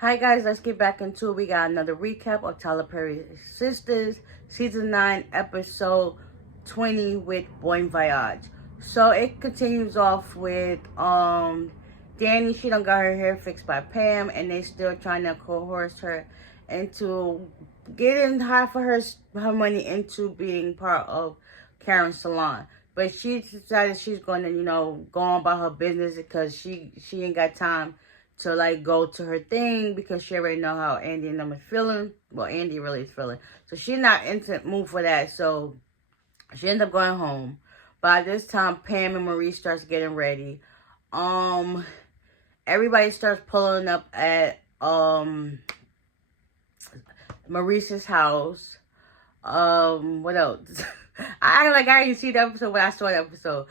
Hi guys, let's get back into it. We got another recap of Tyler Perry's Sistas, Season 9, Episode 20 with Voyage. So it continues off with Danny. She done got her hair fixed by Pam, and they still trying to coerce her into getting half of her money into being part of Karen's salon. But she decided she's going to, go on about her business because she ain't got time to like go to her thing because she already know how Andy and them is feeling. Well, Andy really is feeling. So she's not in the mood for that. So she ends up going home. By this time, Pam and Marie starts getting ready. Everybody starts pulling up at Maurice's house. What else? I act like I didn't see the episode when I saw the episode.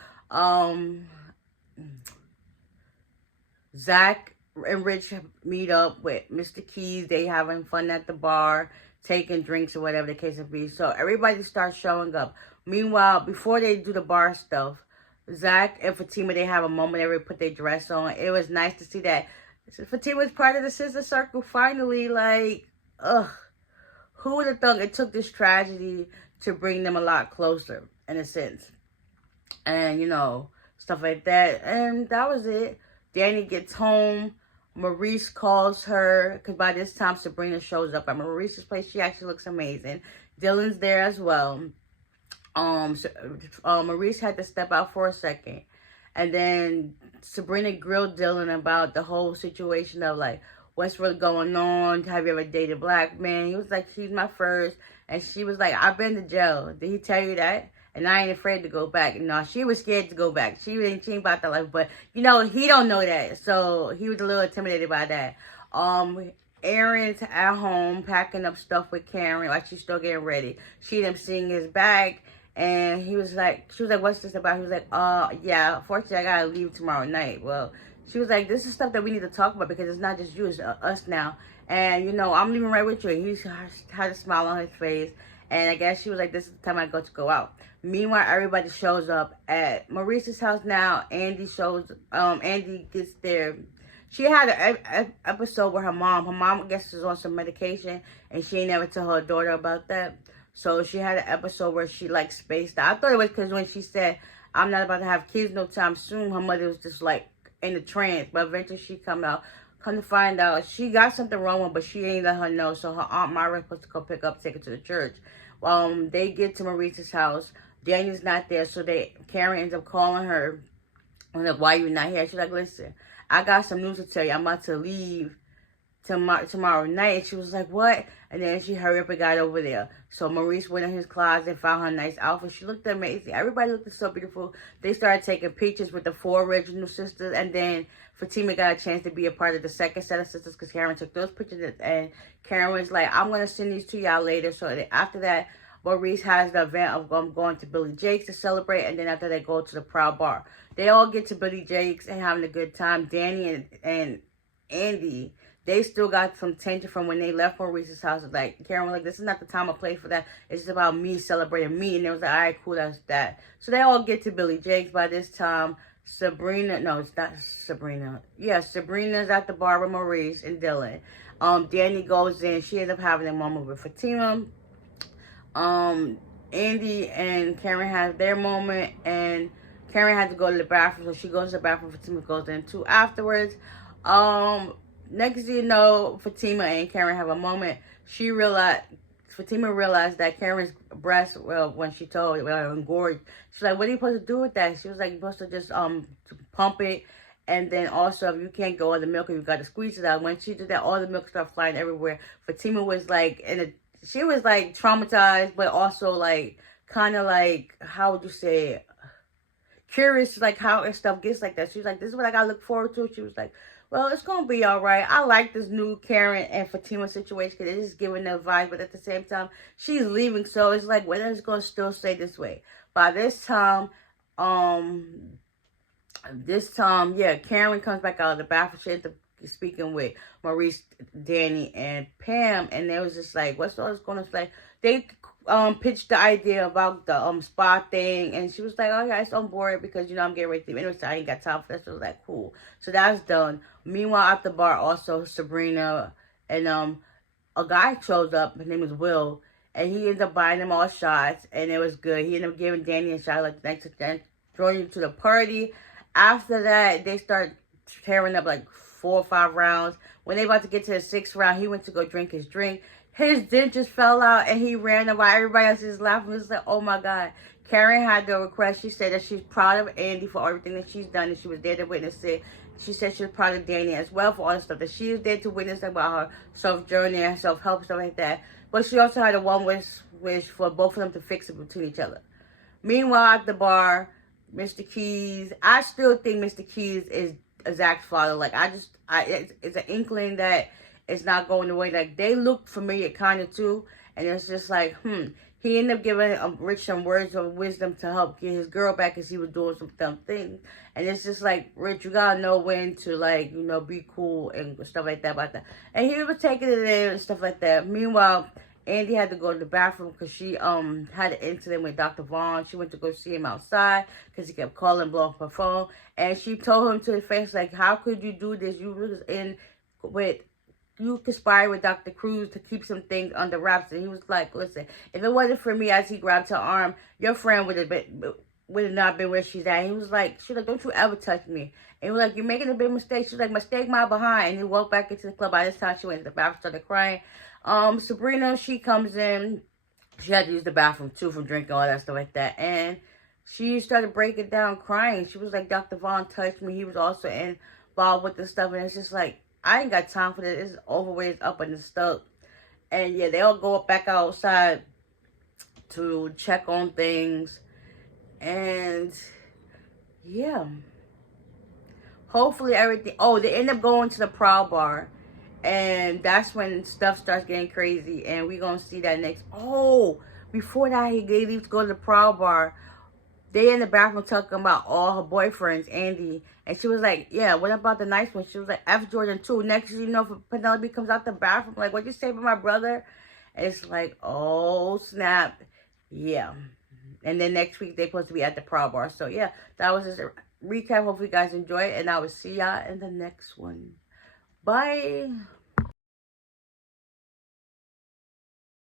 Zach and Rich meet up with Mr. Keys. They having fun at the bar, taking drinks or whatever the case may be. So everybody starts showing up. Meanwhile, before they do the bar stuff, Zach and Fatima, they have a moment. They put their dress on. It was nice to see that Fatima was part of the sister circle finally. Like, ugh. Who would have thought it took this tragedy to bring them a lot closer, in a sense. And, stuff like that. And that was it. Danny gets home. Maurice calls her, because by this time Sabrina shows up at Maurice's place. She actually looks amazing. Dylan's there as well. Maurice had to step out for a second. And then Sabrina grilled Dylan about the whole situation of like, what's really going on? Have you ever dated a black man? He was like, she's my first. And she was like, I've been to jail. Did he tell you that? And I ain't afraid to go back. No, she was scared to go back. She ain't about that life. But, he don't know that. So he was a little intimidated by that. Aaron's at home packing up stuff with Karen. Like, she's still getting ready. She ended up seeing his bag. And she was like, what's this about? He was like, yeah, fortunately, I got to leave tomorrow night. Well, she was like, this is stuff that we need to talk about because it's not just you, it's us now. And, I'm leaving right with you. And he had a smile on his face. And I guess she was like, this is the time I go out. Meanwhile, everybody shows up at Maurice's house now. Andy gets there. She had an episode with her mom. Her mom, I guess, is on some medication. And she ain't never tell her daughter about that. So she had an episode where she, like, spaced out. I thought it was because when she said, I'm not about to have kids no time soon, her mother was just, like, in a trance. But eventually she come to find out, she got something wrong with her, but she ain't let her know. So her Aunt Myra was supposed to go take her to the church. They get to Maurice's house. Daniel's not there, so Karen ends up calling her. I'm like, why you not here? She's like, listen, I got some news to tell you. I'm about to leave tomorrow night. And she was like, what? And then she hurried up and got over there. So Maurice went in his closet and found her nice outfit. She looked amazing. Everybody looked so beautiful. They started taking pictures with the 4 original sisters. And then Fatima got a chance to be a part of the second set of sisters because Karen took those pictures. And Karen was like, I'm going to send these to y'all later. So after that, Maurice has the event of going to Billy Jake's to celebrate. And then after they go to the Proud Bar. They all get to Billy Jake's and having a good time. Danny and Andy, they still got some tension from when they left Maurice's house. Like, Karen was like, this is not the time or place for that. It's just about me celebrating me. And it was like, all right, cool, that's that. So they all get to Billy Jake's. By this time, no, it's not Sabrina. Yeah, Sabrina's at the bar with Maurice and Dylan. Danny goes in. She ends up having a moment with Fatima. Andy and Karen have their moment. And Karen had to go to the bathroom. So she goes to the bathroom. Fatima goes in too afterwards. Next thing you know, Fatima and Karen have a moment. Fatima realized that Karen's breast, when she told engorged. She's like, what are you supposed to do with that? She was like, you're supposed to just pump it. And then also, if you can't go on the milk, you got to squeeze it out. When she did that, all the milk started flying everywhere. Fatima was like, she was like traumatized, but also like, kind of like, how would you say it? Curious, like how stuff gets like that. She was like, this is what I got to look forward to. She was like, well, it's going to be all right. I like this new Karen and Fatima situation because it's just giving the vibe. But at the same time, she's leaving. So it's like, when is it going to still stay this way? By this time, Karen comes back out of the bathroom. She ends up speaking with Maurice, Danny, and Pam. And they was just like, what's all this going on? Like, they pitched the idea about the spa thing, and she was like, "Oh yeah, it's on board because I'm getting ready to leave anyway, so I ain't got time for that." So I was like, "Cool." So that's done. Meanwhile, at the bar, also Sabrina and a guy shows up. His name is Will, and he ends up buying them all shots, and it was good. He ended up giving Danny a shot like next to then throwing him to the party. After that, they start tearing up like 4 or 5 rounds. When they about to get to the 6th round, he went to go drink his drink. His dentures fell out and he ran away. Everybody else is laughing. It's like, oh my God. Karen had the request. She said that she's proud of Andy for everything that she's done, and she was there to witness it. She said she was proud of Danny as well for all the stuff that she was there to witness about her self-journey and self-help, stuff like that. But she also had a one wish for both of them to fix it between each other. Meanwhile, at the bar, Mr. Keys, I still think Mr. Keys is Zach's father. Like, it's an inkling that it's not going away. Like, they look familiar kind of too. And it's just like, He ended up giving Rich some words of wisdom to help get his girl back because he was doing some dumb things. And it's just like, Rich, you gotta know when to, like, be cool and stuff like that about that. And he was taking it in and stuff like that. Meanwhile, Andy had to go to the bathroom because she had an incident with Dr. Vaughn. She went to go see him outside because he kept calling, blowing up her phone. And she told him to his face, like, how could you do this? You conspired with Dr. Cruz to keep some things under wraps. And he was like, listen, if it wasn't for me, as he grabbed her arm, your friend would have not been where she's at. And she's like, don't you ever touch me. And he was like, you're making a big mistake. She's like, mistake my behind. And he walked back into the club. By this time, she went to the bathroom, started crying. Sabrina, she comes in. She had to use the bathroom too from drinking, all that stuff like that. And she started breaking down, crying. She was like, Dr. Vaughn touched me. He was also involved with this stuff. And it's just like, I ain't got time for this. It's over with. It's up in the stuff. And yeah, they all go back outside to check on things. And yeah. Hopefully everything. Oh, they end up going to the Proud Bar. And that's when stuff starts getting crazy. And we're going to see that next. Oh, before that, they leave to go to the Proud Bar. They in the bathroom talking about all her boyfriends, Andy. And she was like, yeah, what about the nice one? She was like, F Jordan too. Next thing you know, if Penelope comes out the bathroom, like, what'd you say about my brother? And it's like, oh, snap. Yeah. And then next week, they're supposed to be at the Proud Bar. So, yeah, that was just a recap. Hopefully, you guys enjoy it. And I will see y'all in the next one. Bye.